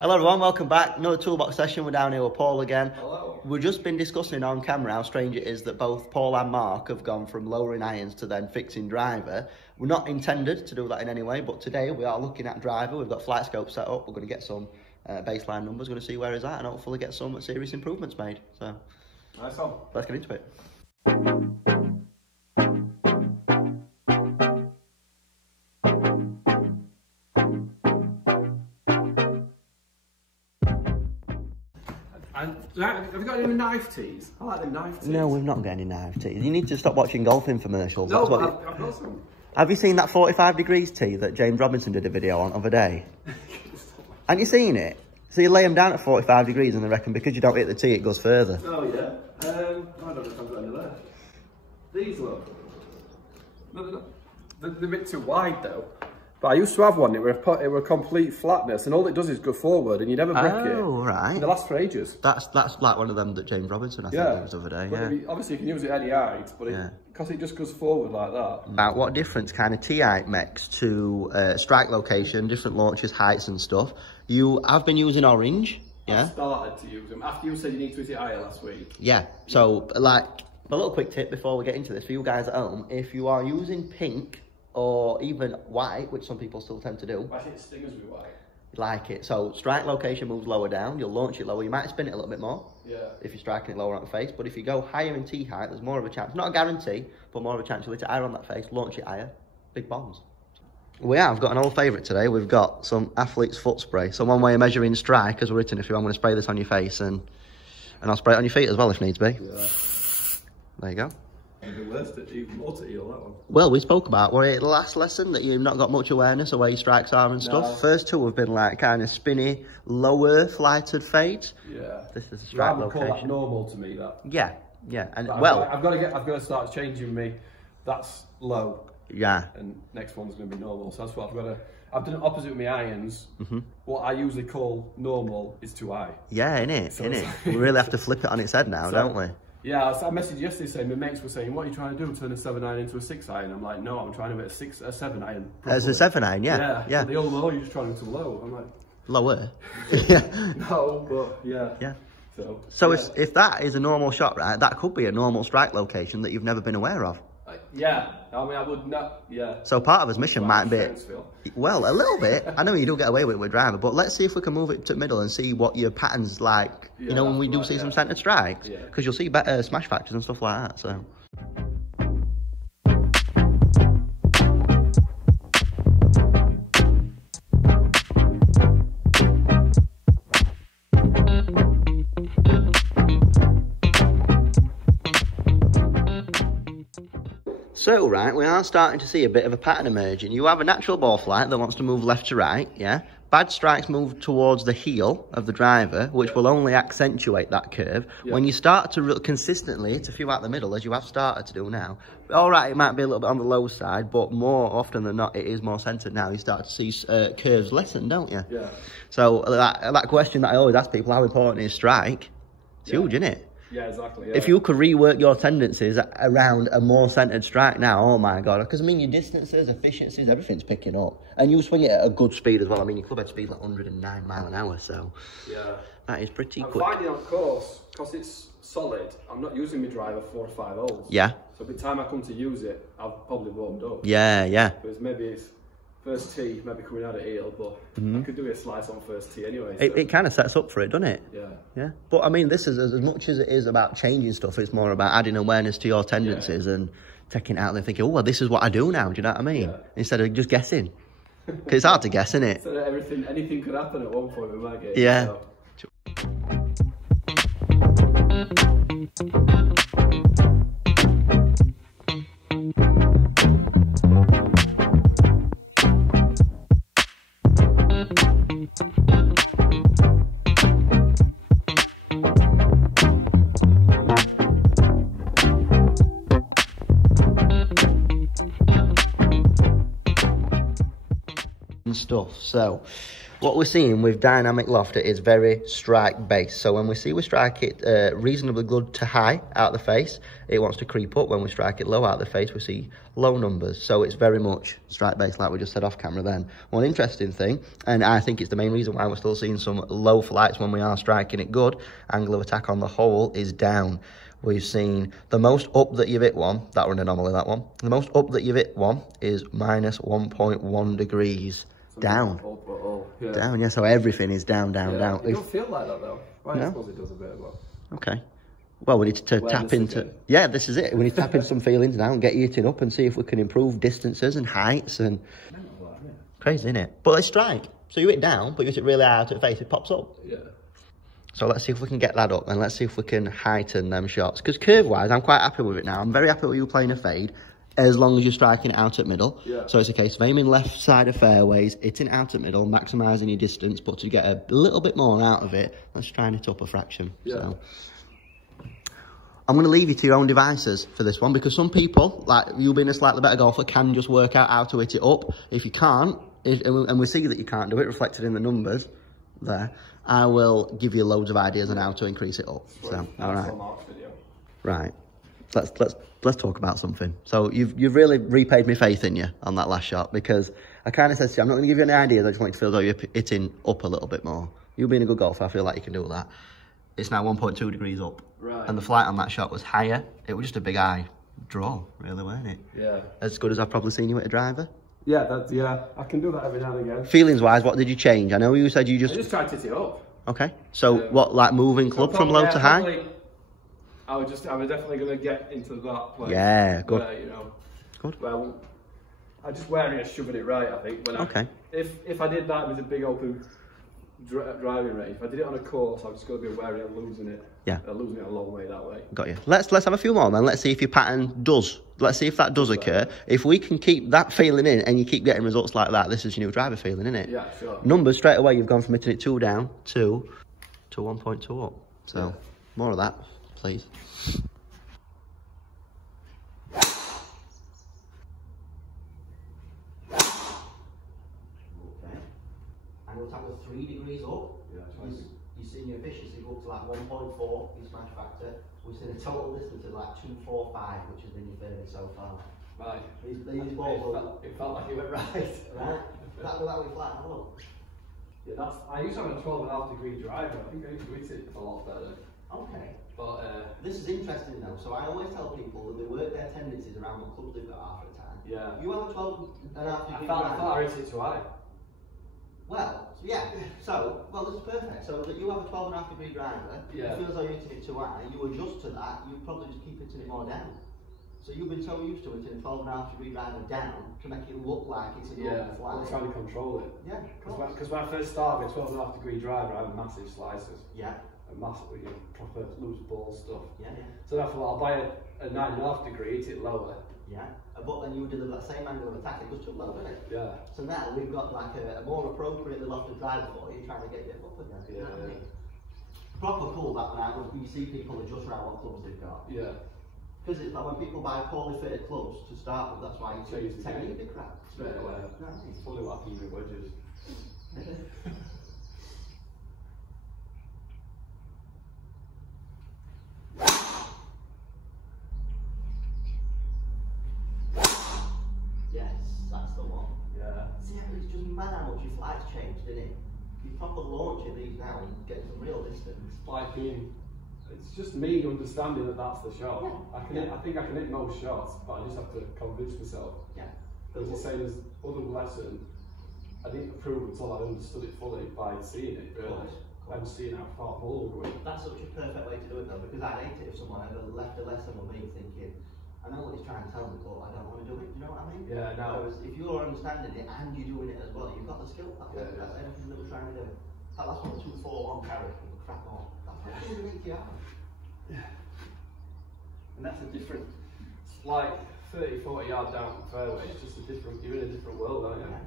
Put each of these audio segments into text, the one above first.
Hello everyone, welcome back. Another Toolbox session. We're down here with Paul again. Hello. We've just been discussing on camera how strange it is that both Paul and Mark have gone from lowering irons to then fixing driver. We're not intended to do that in any way, but today we are looking at driver. We've got flight scope set up. We're going to get some baseline numbers, going to see where he's at and hopefully get some serious improvements made. So, Nice one. let's get into it. Have you got any knife tees? I like the knife tees. No, we've not got any knife tees. You need to stop watching golfing commercials. No, but I've got some. Have you seen that 45 degrees tee that James Robinson did a video on the other day? Haven't you seen it? So you lay them down at 45 degrees and they reckon because you don't hit the tee, it goes further. Oh, yeah. I don't know if I've got any there. These look. No, they're a bit too wide, though. But I used to have one, it were complete flatness, and all it does is go forward, and you never break it. Oh, right. And they last for ages. That's like one of them that James Robinson, I think, did the other day, But obviously you can use it any height, but because it just goes forward like that. About what difference kind of tee height makes to strike location, different launches, heights and stuff. I've been using orange, yeah? I started to use them, after you said you need to use it higher last week. Yeah, so like, a little quick tip before we get into this, for you guys at home, if you are using pink, or even white, which some people still tend to do. I think it stingers with white. Like it. So strike location moves lower down, you'll launch it lower. You might spin it a little bit more. Yeah. If you're striking it lower on the face. But if you go higher in tee height, there's more of a chance. Not a guarantee, but more of a chance you'll hit it higher on that face, launch it higher. Big bombs. We have got an old favourite today. We've got some athlete's foot spray. So one way of measuring strike, as written, if you want, I'm going to spray this on your face and I'll spray it on your feet as well if needs be. Yeah. There you go. Even more to heal that one. Well, we spoke about, were it the last lesson, that you've not got much awareness of where your strikes are and stuff? No. First two have been like kind of spinny, lower flighted fades. Yeah. This is a strike location. Call that normal to me, that. Yeah, yeah. And but well, I've got to start changing me. That's low. Yeah. And next one's going to be normal. So that's what I've done it opposite with my irons. What I usually call normal is too high. Yeah, innit, So innit. We really have to flip it on its head now, don't we? Yeah, I messaged yesterday saying, my mates were saying, what are you trying to do? Turn a 7-iron into a 6-iron? I'm like, no, I'm trying to hit a 7-iron. As a 7-iron, yeah. Yeah. They all know you're just trying to low. I'm like... Lower? Yeah. No, but yeah. Yeah. So yeah. If that is a normal shot, right, that could be a normal strike location that you've never been aware of. Yeah, I mean, I would not, yeah. So part of his mission might be, well, a little bit. I know you do get away with it with driver, but let's see if we can move it to middle and see what your pattern's like, you know, when we do see some centered strikes. Because you'll see better smash factors and stuff like that, so. So, right, we are starting to see a bit of a pattern emerging. You have a natural ball flight that wants to move left to right, yeah? Bad strikes move towards the heel of the driver, which will only accentuate that curve. When you start to consistently hit a few out the middle, as you have started to do now, all right, it might be a little bit on the low side, but more often than not, it is more centered now. You start to see curves lessen, don't you? Yeah. So that question that I always ask people, how important is strike? It's huge, isn't it? Yeah, exactly. Yeah. If you could rework your tendencies around a more centered strike now, oh my God. Because, I mean, your distances, efficiencies, everything's picking up. And you swing it at a good speed as well. I mean, your club head speed's like 109 mile an hour, so yeah, that is pretty quick. I'm finding on course, because it's solid, I'm not using my driver 4 or 5 holes. Yeah. So by the time I come to use it, I've probably warmed up. Yeah, yeah. Because maybe it's first tee, maybe coming out of heel, but I could do a slice on first tee anyway. So. It kind of sets up for it, doesn't it? Yeah. Yeah. But I mean, this is as much as it is about changing stuff, it's more about adding awareness to your tendencies and taking it out there and thinking, oh, well, this is what I do now. Do you know what I mean? Yeah. Instead of just guessing. Because it's hard to guess, isn't it? So anything could happen at one point with my game. Yeah. So. Stuff. So What we're seeing with dynamic loft, it is very strike based. So when we strike it reasonably good to high out the face, it wants to creep up. When we strike it low out the face, we see low numbers. So it's very much strike based, like we just said off camera then. One interesting thing, and I think it's the main reason why we're still seeing some low flights when we are striking it good, angle of attack on the whole is down. We've seen the most up that you've hit one, that were an anomaly, that one. The most up that you've hit one is minus 1.1 degrees. Down. Yeah. Down, yeah, so everything is down. It don't feel like that though. Well, I suppose it does a bit, but... Okay. Well, we need to tap into... Again. Yeah, this is it. We need to tap into some feelings now and get you hitting up and see if we can improve distances and heights and... Crazy, isn't it? But let's strike. So you hit down, but you hit it really high out at the face, it pops up. Yeah. So let's see if we can get that up and let's see if we can heighten them shots. Because curve-wise, I'm quite happy with it now. I'm very happy with you playing a fade, as long as you're striking it out at middle. Yeah. So it's a case of aiming left side of fairways, hitting out at middle, maximising your distance, but to get a little bit more out of it, let's try and hit up a fraction. Yeah. So I'm going to leave you to your own devices for this one, because some people, like you being a slightly better golfer, can just work out how to hit it up. If you can't, and we see that you can't do it, reflected in the numbers there, I will give you loads of ideas on how to increase it up. So, all right. Right. Let's talk about something. So you've really repaid me faith in you on that last shot, because I kind of said to you, I'm not going to give you any ideas. I just want you to feel as though you're hitting up a little bit more. You being a good golfer, I feel like you can do that. It's now 1.2 degrees up. Right. And the flight on that shot was higher. It was just a big eye draw, really, wasn't it? Yeah. As good as I've probably seen you at a driver. Yeah, I can do that every now and again. Feelings-wise, what did you change? I know you said you I just tried to hit it up. Okay. So what, like moving club from low to high? I was definitely going to get into that place. Yeah, good. Where, you know, good. Well, I just wearing it, shoving it right, I think. If I did that with a big open driving range, if I did it on a course, I'm just going to be wearing it and losing it. Yeah. Losing it a long way that way. Got you. Let's have a few more then. Let's see if your pattern does. Let's see if that does occur. If we can keep that feeling in and you keep getting results like that, this is your new driver feeling, isn't it? Yeah, sure. Numbers straight away, you've gone from hitting it 2 down to 1.2 up. So more of that, please. And we'll tackle 3 degrees up. You've seen your efficiency go up to like 1.4 in smash factor. We've seen a total distance of like 245, which has been your favourite so far. Right. These balls it felt like you went right. Right. That way flat. Have a look. Yeah, I used to have a 12.5 degree driver. I think I used to hit it a lot better. Okay. But this is interesting though. So I always tell people that they work their tendencies around what clubs they've got half the time. Yeah. You have a 12.5 degree driver. I thought I hit it too high. Well, yeah, this is perfect. So that you have a 12.5 degree driver, it feels like you're hitting it too high, you adjust to that, you probably just keep hitting it more down. So you've been so used to hitting a 12.5 degree driver down to make it look like it's a normal flight. I'm trying to control it. Yeah, because when I first started with 12.5 degree driver, I had massive slices. Yeah. And massive, proper loose ball stuff. Yeah. So therefore, I'll buy a 9.5 degree, hit it lower. Yeah. But then you would deliver that same angle of attack, it goes too low, doesn't it? Yeah. So now we've got like a more appropriately lofted driver for you, trying to get you up again. You know what I mean? Proper cool that one out, you see people adjust around what clubs they've got. Yeah. Because it's like when people buy poorly fitted clubs to start with, that's why you choose technique crap. Straight away. It's funny what I keep with wedges. It's just mad how much your flight's changed, isn't it? You proper launching these now and getting some real distance. It's just me understanding that that's the shot. Yeah. I think I can hit most shots, but I just have to convince myself. Yeah. As I say, there's other lesson I didn't prove until I understood it fully by seeing it, really. I'm seeing how far ball going. That's such a perfect way to do it though, because I'd hate it if someone ever left a lesson with me thinking, I know what he's trying to tell me, but I don't want to do it. Do you know what I mean? Yeah, no. Whereas if you're understanding it and you're doing it as well, you've got the skill. That's everything that we're trying to do. That last one, 2-4-1 carry, crap on. That's what we're going to make you out. Yeah. And that's a different, it's like 30-40 yards down the fairway. It's just a different, you're in a different world, aren't you? Yeah.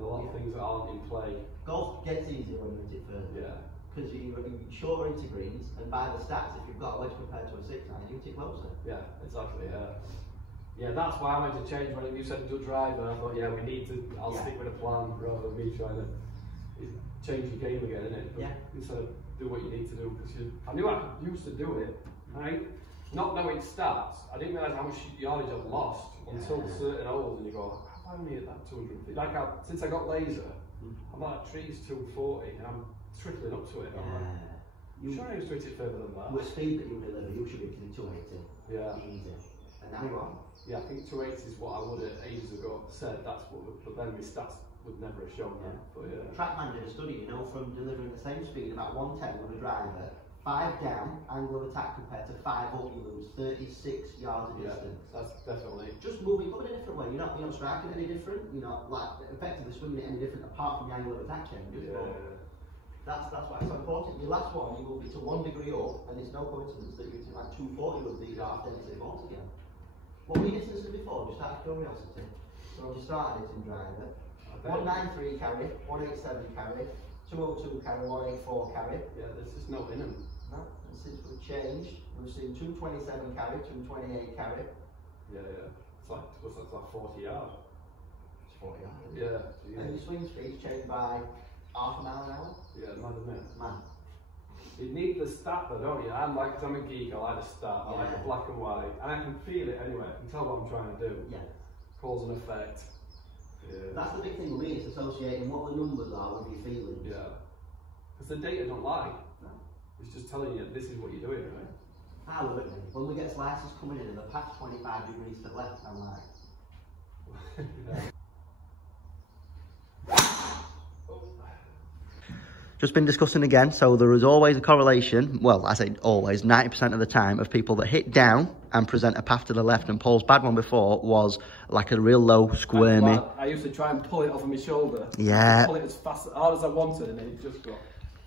And a lot of things that aren't in play. Golf gets easier when you hit it further. Yeah. Because you're shorter into greens, and by the stats, if you've got a wedge compared to a 6-9, you hit it closer. Yeah, exactly. Yeah, that's why I wanted to change when you said good driver. I thought, yeah, we need to. I'll stick with a plan rather than me trying to change your game again, isn't it? Yeah. Instead of do what you need to do, because I knew I used to do it, right? Not knowing stats, I didn't realise how much yardage I've lost until certain holes, and you go, how have I only hit that 250? Like, since I got laser, I'm at trees 240, and I'm trickling up to it. I'm like, sure I used to hit it further than that. With speed that you deliver, you should be hitting 280. Yeah. Easy. And now you are. Yeah, I think 280 is what I would have ages ago said. That's what, but then my stats would never have shown that. But yeah. Trackman did a study, you know, from delivering the same speed, about 110 with a driver, 5 down, angle of attack compared to 5 up, you lose 36 yards of distance. That's definitely. Just moving up in a different way. You're not striking any different. You're not like effectively swinging it any different apart from the angle of attack changes. Yeah. That's why it's so important. Your last one, you move it to 1 degree up, and it's no coincidence that you're hitting like 240 with these half density balls again. What were your distances before? Just out of curiosity. So you started it in driver. 193 carry, 187 carry, 202 carry, 184 carry. Yeah, there's just no in them. No, and since we've changed, we've seen 227 carry, 228 carry. Yeah. It's like, what's that, like 40 yards? It's 40 yards. Yeah. And your swing speed changed by half a mile an hour? Yeah, mad, isn't it? Man. You need the stat though, don't you? I'm like, because I'm a geek, I like the stat, I like the black and white, and I can feel it anyway, I can tell what I'm trying to do. Yeah. Cause and effect. Yeah. That's the big thing with me, it's associating what the numbers are with your feelings. Yeah. Because the data don't lie. No. It's just telling you this is what you're doing, right? I love it, man. When we get slices coming in and they're past 25 degrees to the left, I'm like... Yeah. Just been discussing again, so there is always a correlation, well, I say always, 90% of the time, of people that hit down and present a path to the left, and Paul's bad one before was like a real low, squirmy. I used to try and pull it off of my shoulder. Yeah. Pull it as fast, hard as I wanted, and then it just got...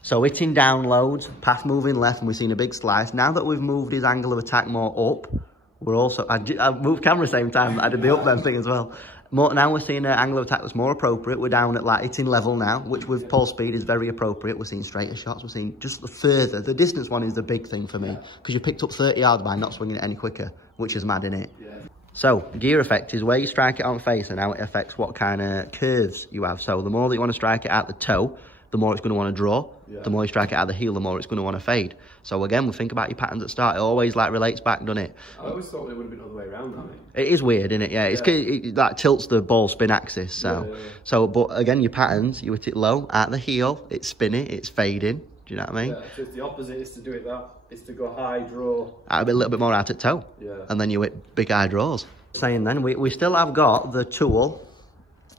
So hitting down loads, path moving left, and we've seen a big slice. Now that we've moved his angle of attack more up, we're also, I moved camera same time, I did the up bend thing as well. Now we're seeing an angle of attack that's more appropriate. We're down at like hitting level now, which with Paul's speed is very appropriate. We're seeing straighter shots. We're seeing just the further. The distance one is the big thing for me because you picked up 30 yards by not swinging it any quicker, which is mad, innit? Yeah. So gear effect is where you strike it on face and how it affects what kind of curves you have. So the more that you want to strike it at the toe, the more it's going to want to draw. Yeah. The more you strike it at the heel, the more it's going to want to fade. So again, we think about your patterns at start. It always like relates back, doesn't it? I always thought it would have been the other way around, I mean. It is weird, isn't it? Yeah, it's it that tilts the ball spin axis. So, but again, your patterns, you hit it low at the heel, it's spinning, it's fading. Do you know what I mean? Yeah, so it's the opposite is to do it that. It's to go high, draw. A little bit more out at toe. Yeah. And then you hit big high draws. Saying then, we still have got the tool.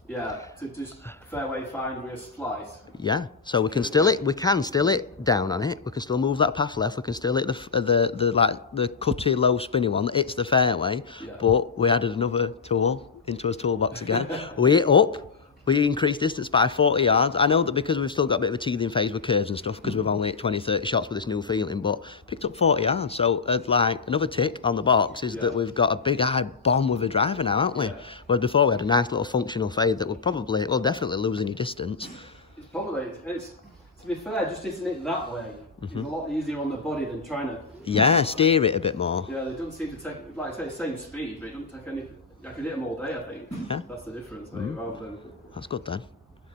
Yeah, to just fairway find with a splice. Yeah, so we can still hit down on it. We can still move that path left. We can still hit the cutty low spinny one that hits the fairway. Yeah. But we added another tool into his toolbox again. We hit up. We increased distance by 40 yards. I know that because we've still got a bit of a teething phase with curves and stuff, because we've only hit 20, 30 shots with this new feeling, but picked up 40 yards. So like another tick on the box is that we've got a big high bomb with a driver now, haven't we? Yeah. Whereas before we had a nice little functional fade that would probably, well, definitely losing your distance. It's probably, to be fair, just hitting it that way is a lot easier on the body than trying to... Yeah, steer it a bit more. Yeah, they don't seem to take, like I say, same speed, but it doesn't take any... I could hit them all day, I think. Yeah. That's the difference, rather than... That's good then.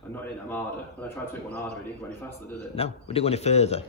I'm not hitting them harder. When I tried to hit one harder, it didn't go any faster, did it? No, we didn't go any further.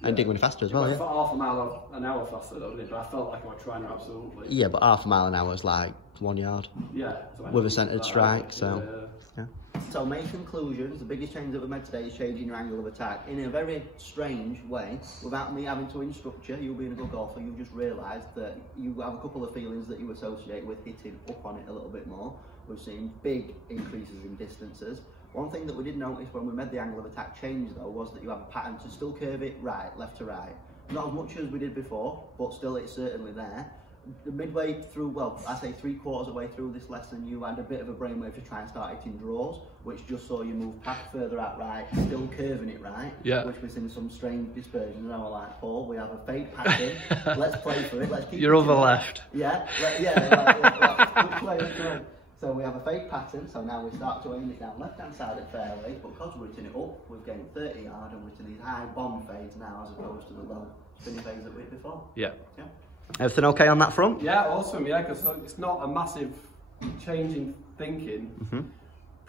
Yeah. And didn't go any faster as well, yeah. Half a mile an hour faster though, didn't it? But I felt like I was trying to absolutely. Yeah, but half a mile an hour is like 1 yard. Yeah. With a centred strike, so... Yeah. So main conclusions, the biggest change that we've made today is changing your angle of attack in a very strange way. Without me having to instruct you, you being a good golfer, you've just realised that you have a couple of feelings that you associate with hitting up on it a little bit more. We've seen big increases in distances. One thing that we did notice when we made the angle of attack change though was that you have a pattern to still curve it right, left to right. Not as much as we did before, but still it's certainly there. The midway through, well, I say 3/4 of the way through this lesson, you had a bit of a brainwave to try and start hitting draws, which just saw you move path further out right, still curving it right, which was in some strange dispersion. And I was like, Paul, we have a fade pattern, let's play for it, let's keep You're on the left. Yeah, which way? So we have a fade pattern, so now we start to aim it down left-hand side of fairways, but because we're hitting it up, we've gained 30 yards and we're to these high bomb fades now as opposed to the low spinny fades that we had before. Yeah. Everything okay on that front? Yeah, awesome, yeah, because it's not a massive change in thinking.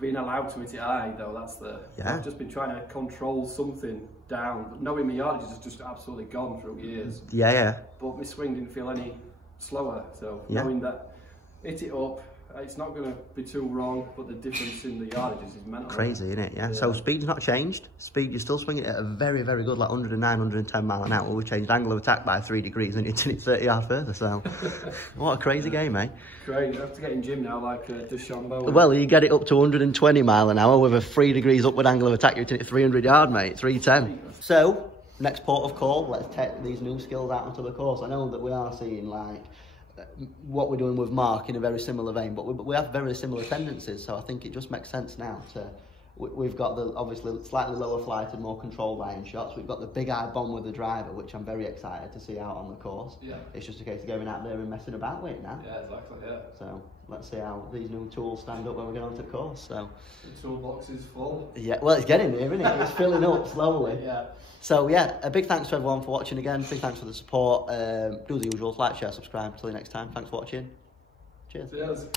being allowed to hit it high though, that's I've just been trying to control something down, but knowing my yardage has just absolutely gone through years. But my swing didn't feel any slower, so knowing that hit it up, it's not going to be too wrong, but the difference in the yardages is mental. Crazy, isn't it? Yeah. So speed's not changed. Speed, you're still swinging it at a very, very good, like 109, 110 mile an hour. We've changed angle of attack by 3 degrees and it's 30 yards further. So, what a crazy game, eh? Great. You have to get in gym now, like DeChambeau. Well, you get it up to 120 mile an hour with a 3 degrees upward angle of attack. You're hitting it 300 yard, mate. 310. So, next port of call. Let's take these new skills out onto the course. I know that we are seeing like what we're doing with Mark in a very similar vein, but we have very similar tendencies, so I think it just makes sense now to we've got the obviously slightly lower flighted, more controlled iron shots. We've got the big eye bomb with the driver, which I'm very excited to see out on the course. It's just a case of going out there and messing about with it now. Exactly. So let's see how these new tools stand up when we get onto the course. So the toolbox is full. Well, it's getting there, isn't it? It's filling up slowly. So a big thanks to everyone for watching again. Big thanks for the support. Do the usual, like, share, subscribe. Till the next time. Thanks for watching. Cheers.